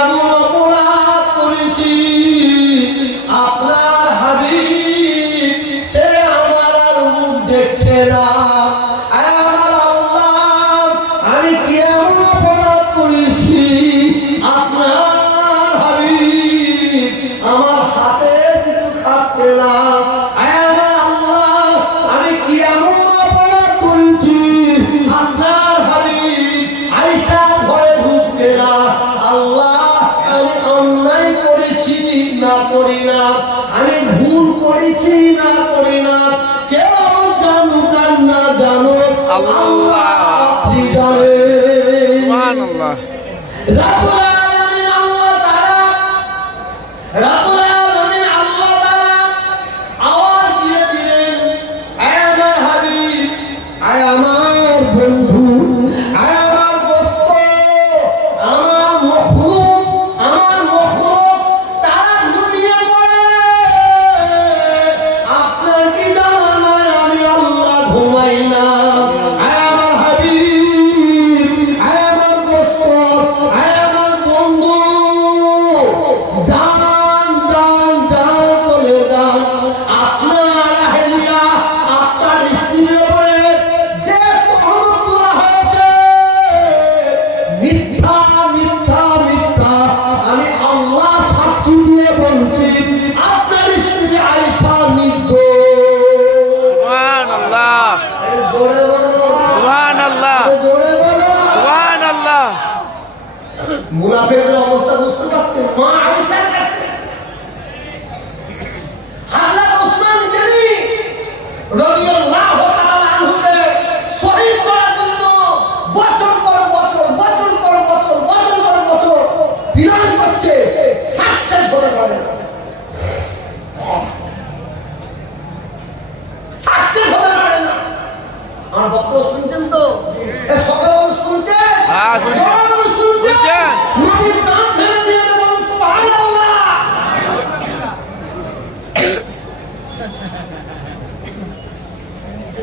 এমন অপরাধ করেছি আপনার হাবিব সে আমার আর মুখ দেখছে না। আমার আল্লাহ আমি কি এমন অপরাধ করেছি আপনার হাবিব আমার হাতে কিছু খাচ্ছে না। আমার আল্লাহ আমি কি এমন অপরাধ করেছি আপনার হাবিব আয়েশা ঘরে ঢুকছে না। আল্লাহ আমি অন্যায় করেছি না করি না, আমি ভুল করেছি না করি না, কেউ জানুক আর না জানুক আল্লাহ আপনি জানেন। সুবহানাল্লাহ। রাব্বুল আলামিন আল্লাহ তাআলা রাব্বুল আলামিন আল্লাহ তাআলা আওয়াজ দিয়ে দিলেন, আয় আমার হাবিব, আয় আমার বন্ধু, আয় আমার দোস্ত, আমার মখলুক তারা ঘুমিয়ে পড়ে। আপনার কি জানা নয় আমি আল্লাহ ঘুমাই না। আয় আমার হাবিব, আয় আমার দোস্ত, আয় আমার বন্ধু, যান যান যান চলে যান। আপনার আহলিয়া আপনার স্ত্রীর উপরে যে তহমত তোলা হয়েছে মিথ্যা মিথ্যা মিথ্যা, আমি আল্লাহ সাক্ষী দিয়ে বলছি আপনার স্ত্রী আয়েশা নির্দোষ। সুবহানাল্লাহ। জোরে বলো সুবহানাল্লাহ। জোরে বলো। সুবহানাল্লাহ। মুনাফিকদের অবস্থা বুঝতে পারছেন? মা আয়েশার কাছে হযরত ওসমান গনি রাদিয়াল্লাহু তাআলা আনহুকে শহীদ করার জন্য বছর পর বছর বিরান করছে, সাকসেস হতে পারে না, সাকসেস হতে পারে না। আমার বক্তব্য শুনছেন তো? সকালে শুনছেন? হ্যাঁ, শুনছি। শুনছেন? নবীর দাঁত ভেঙে দিয়ে বলুন সুবহানাল্লাহ।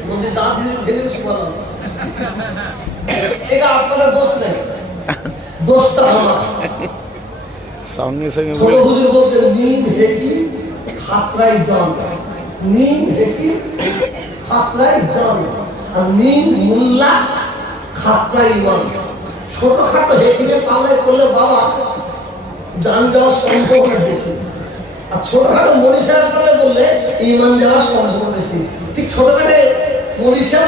নবীর দাঁত দিয়ে ভেঙে সুবহানাল্লাহ। এটা আপনাদের দোষ নেই, দোষটা আমার। সঙ্গে সঙ্গে ছোট হুজুর বলতেন নিম হেকি খাতরাই জান, নিম হেকি খাতরাই জান, আর নিম মুল্লা খাতরাই ইমান। ছোটখাটো হেকিকে পাল্লায় করলে বাবা জান যাওয়ার সম্ভাবনা বেশি, আর ছোটখাটো মনীষা করলে বললে ইমান যাওয়ার সম্ভাবনা বেশি। ঠিক ছোটখাটো মনীষা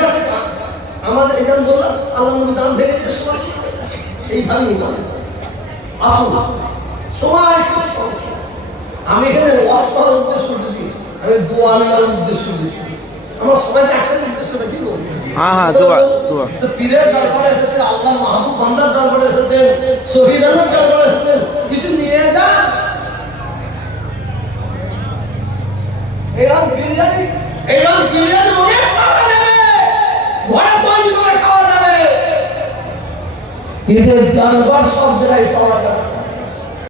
আমাদের এখানে বললাম আল্লাহ নবী দাম ভেঙে দিয়ে সময় এইভাবেই ইমান আসুন সময়। আমি এখানে ওয়াজ করার উদ্দেশ্য করেছি, আমি দোয়া নেওয়ার উদ্দেশ্য দিয়েছি। আমরা সবাইকে একটা উদ্দেশ্যটা কি করবো? হ্যাঁ দোয়া দোয়া। তো পীরের দরবারে এসেছে, আল্লাহ মাহবুব বান্দার দরবারে এসেছেন, শহীদানের দরবারে এসেছেন, কিছু নিয়ে যান। এরকম বিরিয়ানি অনেক পাওয়া যাবে, ঘরে তৈরি করে খাওয়া যাবে, ঈদের দরবার সব জায়গায় পাওয়া যাবে।